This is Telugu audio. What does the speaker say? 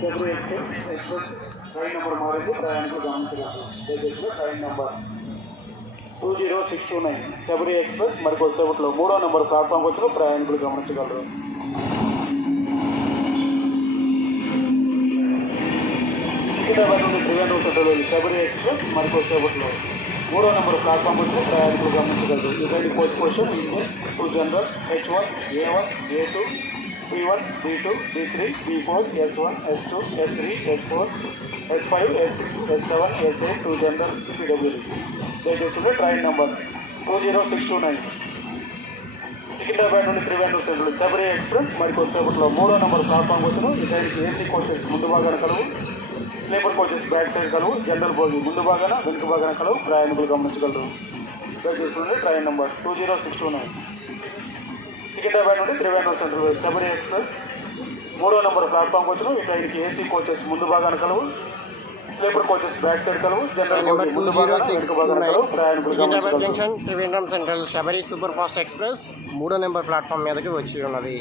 Sabari express express train number మారింది ప్రయాణికులు గమనించగలరు. దయచేసి train number two zero six two nine. Sabari express మరి కొద్దిసేపట్లో మూడో నెంబర్ ప్లాట్ఫామ్కి వచ్చిన ప్రయాణికులు గమనించగలరు. సికింద్రాబాద్ నుండి త్రివేంద్రం సెంటర్లోని శబరి ఎక్స్ప్రెస్ మరికొద్దిసేపట్లో మూడో నెంబర్ ప్లాట్ఫామ్ వచ్చిన ప్రయాణికులు గమనించగలరు. ఇదండి coach question engine two general H one A one A two. B one B two B three B four S one S two S three S four S five S six S seven S eight two general PWD దయచేసి train number two zero six two nine Secunderabad నుండి త్రివేంద్రం సెంట్రల్ శబరి ఎక్స్ప్రెస్ మరి కొద్దిసేపట్లో మూడో నెంబర్ ప్లాట్ఫామ్ వచ్చును ఈ ట్రైన్కి ఏసీ కోచెస్ ముందు భాగాన కలవు స్లీపర్ కోచెస్ బ్యాక్ సైడ్ కలవు జనరల్ బోగి ముందు భాగాన వెనుక భాగాన కలవు ప్రయాణికులు గమనించగలరు. దయచేసి train number two zero six two nine Secunderabad నుండి త్రివేంద్ర సెంటర్ శబరి ఎక్స్ప్రెస్ మూడో నెంబర్ ప్లాట్ఫామ్ వచ్చును ఈ ట్రైన్కి ఏసీ కోచెస్ ముందు భాగాన కలవు. స్లీపర్ కోచెస్ బ్యాక్ సైడ్ కలవు. జనరల్ నెంబర్ బోగి టూ ముందు Secunderabad junction Trivandrum central Sabari super fast express మూడో నెంబర్ ప్లాట్ఫామ్ మీదకి వచ్చి ఉన్నది.